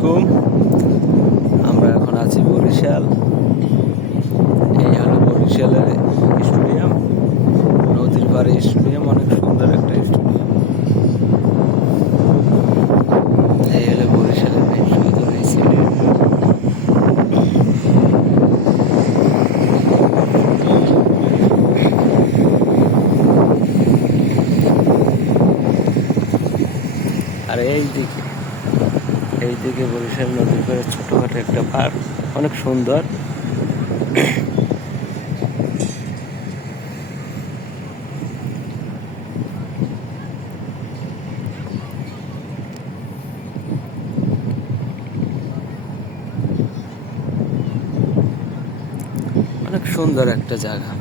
আলাইকুম। আমরা এখন আছি বরিশাল। এই হলো বরিশালের স্টেডিয়াম, নদীর পাড়ে স্টেডিয়াম, অনেক সুন্দর একটা স্টেডিয়াম। এই হলো বরিশালের মেইন সদর এই স্টেডিয়াম। আর এইদিকে বরিশাল নদীর পাড়ে ছোটখাটো একটা পার্ক, অনেক সুন্দর। অনেক সুন্দর একটা জায়গা।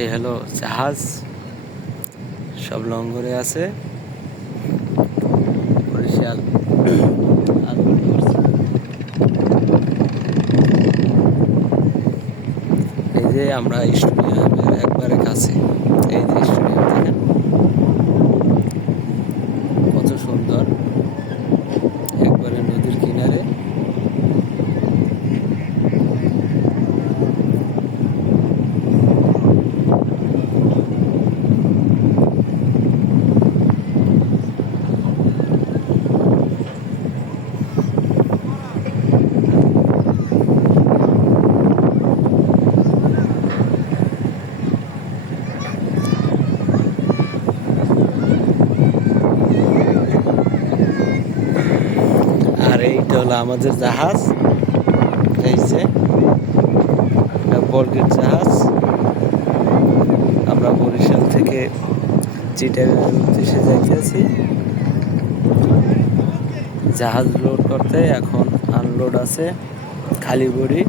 এই হলো জাহাজ, সব লঙ্গরে আছে। বরিশাল এই যে আমরা স্টেডিয়ামের একবারে কাছে, এই যে স্টেডিয়াম দেখেন কত সুন্দর, একবারে নদীর কিনারে। আর এইটা হলো আমাদের জাহাজ, এই যে বর্গের জাহাজ। আমরা বরিশাল থেকে চিটাগাং উদ্দেশ্যে যাইতেছি জাহাজ লোড করতে। এখন আনলোড আছে খালি বড়ি।